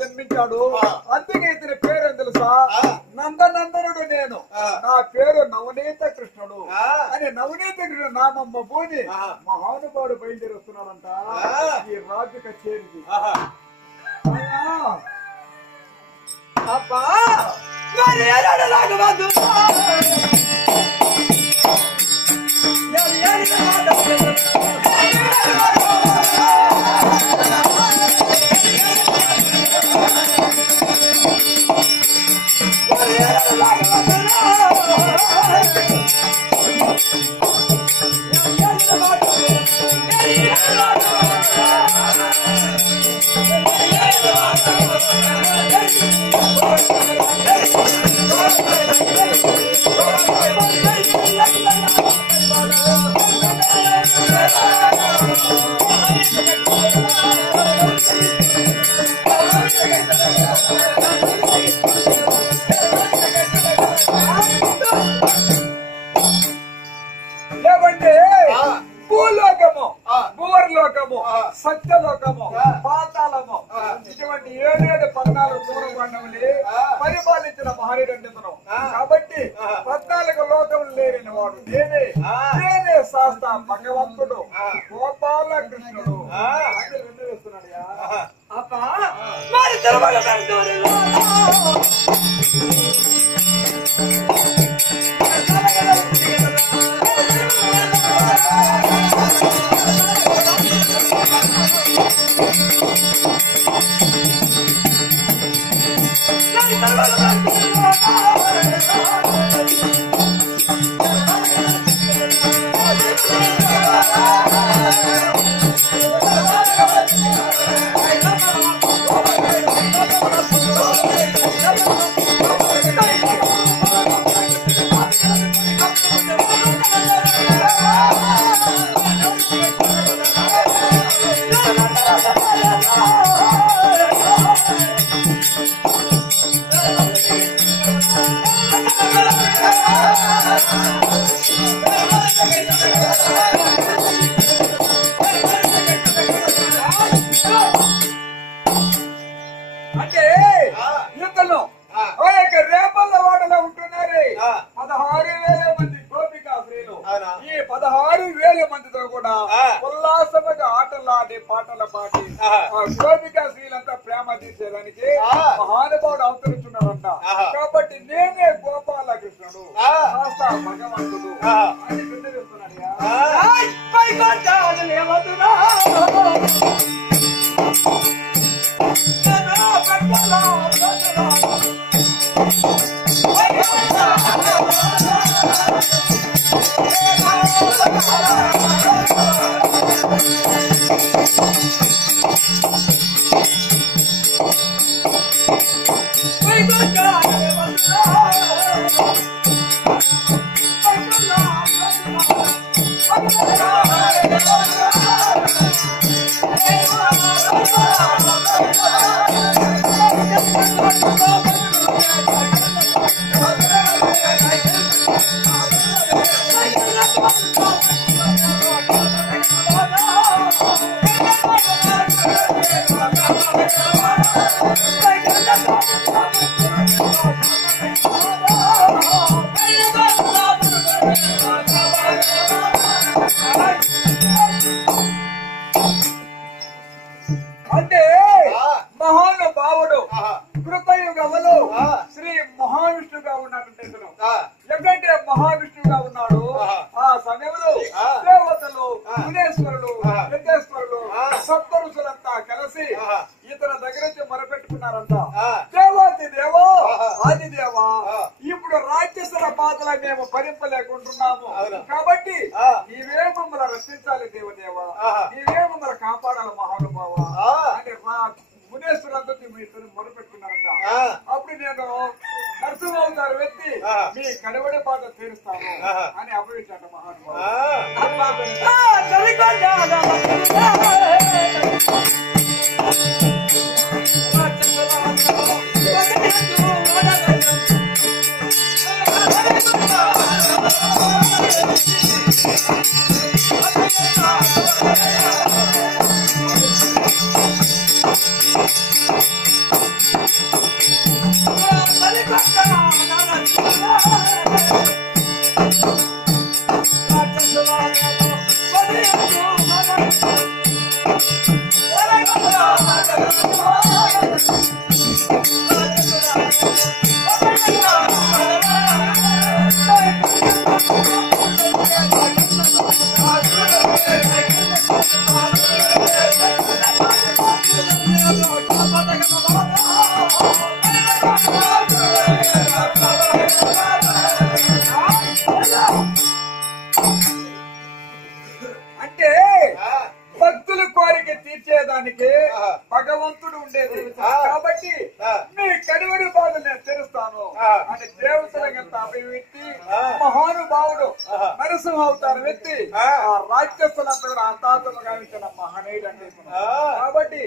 జన్మించాడు. అందుకే ఇతని పేరు తెలుసా? నందనందనుడు. నేను నా పేరు నవనీత కృష్ణుడు అని నవనీత కృష్ణుడు నామమ్మ పోని మహానుభావుడు బయలుదేరి వస్తున్నాడంట ఈ రాజు కచేరికి. అబ్బా సత్యలోకము, పాతాళము, ఇటువంటి 7 14 దూరబండములే పరిపాలించిన మహనీయుడు. కాబట్టి 14 లోకములు లేని వాడు నేనే. నేనే శాస్త్ర భగవంతుడు గోపాలకృష్ణుడు అని రెండు వేస్తున్నాడు. అంటే యుద్ధంలో రేపల్ల వాడలో ఉంటున్నారు 16,000 మంది గోపికా స్త్రీలు. ఈ 16,000 మందితో కూడా ఉల్లాసముగా ఆటలాడి పాటలు పాడి గోపికా స్త్రీలంతా ప్రేమ తీసేదానికి మహానుభావుడు అవతరిస్తున్నాడంట. కాబట్టి నేనే గోపాలకృష్ణుడు భగవంతుడు అని గుర్తుస్తున్నాడు. అంటే మహానుభావుడు కృతయుగములో శ్రీ మహావిష్ణుగా ఉన్నటువంటి ఎందుకంటే మహావిష్ణుగా ఉన్నాడు. ఆ సమయంలో దేవతలు, మునేశ్వరులు, యజ్ఞేశ్వరులు, సప్తఋషులంతా కలిసి ఇతర దగ్గర నుంచి మొరపెట్టుకున్నారంట. దేవాది దేవో ఆదిదేవా, ఇప్పుడు రాక్షసుల బాధల మేము భరింపలేకుంటున్నాము. కాబట్టి నీవే మమ్మల్ని రక్షించాలి దేవదేవా, నీవే మమ్మల్ని కాపాడాలి మహానుభావ అని మునేశ్వరులందరినీ మీ ఇద్దరు మొదలుపెట్టుకున్నారంట. అప్పుడు నేను నరసింహవతారు వ్యక్తి మీ కడవడి బాధ తీరుస్తాను అని అభవించాట మహానుభావ. అంటే భక్తుల కోరిక తీర్చేదానికి భగవంతుడు ఉండేది కాబట్టి మీ కడివడి బాధలు నేను తెరుస్తాను అంటే దేవతలంత అభివ్యక్తి మహానుభావుడు నరసింహ అవతారం వ్యక్తి రాక్షసులంతా కూడా అంతాతము గావించిన మహనీయుడు అంటే కాబట్టి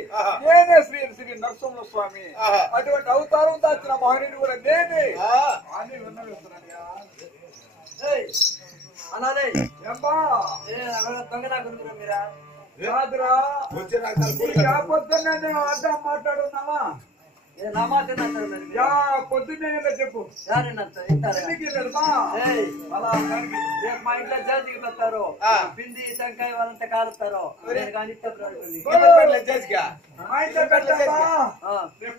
నేనే శ్రీ శ్రీ నరసింహ స్వామి అటువంటి అవతారం దాచిన మహనీయుడు కూడా నేనే అని విన్నవిస్తున్నాను. అనాలే ఏమ్మా దొంగ నా కొనుక్కున్నా మీరా కాదురా పొద్దున్నే నేను అడ్డం మాట్లాడున్నావా నా మాట అంటారు మరి పొద్దున్నే చెప్పు రేపు మా ఇంట్లో జాతికి పెడతారు పిండి టెంకాయ వాళ్ళంతా కాలుస్తారు నేను కానీ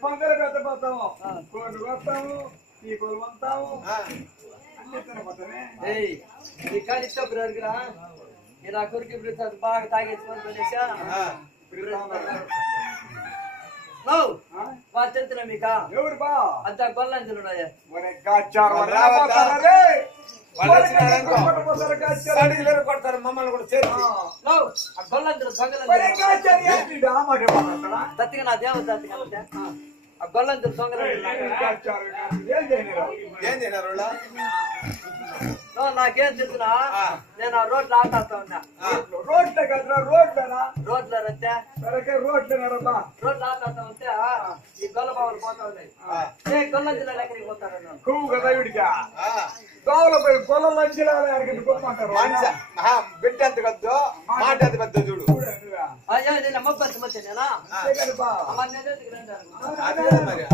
పొంగల పెట్టబోతాము కొన్ని వస్తాము ఈ కొలు వస్తాము ఈ కానీ ఇష్టప్పుడు నా కొరికి ఇప్పుడు బాగా తాగేసుకొని వాళ్ళు తెలుతున్నా మీకా ఎవరు బా అంత గొల్లంజలు ఉన్నాయా కొడతారు మమ్మల్ని కూడా చేసి గొల్లంజలు దత్తిగా నా దేవత ఆ గొల్లంజలు దొంగలు ఏం చేయనారు నాకేం తెలుసునా నేను ఆ రోడ్లు ఆటాడుతా ఉన్నా రోడ్లే కదరా రోడ్లేనా రోడ్ల రచ్చా రోడ్లేనా రోడ్లు ఆటాడుతా ఉంటే ఈ గొల్ల బావులు పోతా ఉన్నాయి గొల్ల జిల్లా ఎక్కడికి పోతారు కొవ్వు కదా వీడికా దోవల పోయి గొల్ల లంచిలాగా ఎక్కడికి పోమంటారు బిడ్డ ఎంత కద్దు మాట ఎంత పెద్ద చూడు మొప్పంత మొత్తం నేనా మరి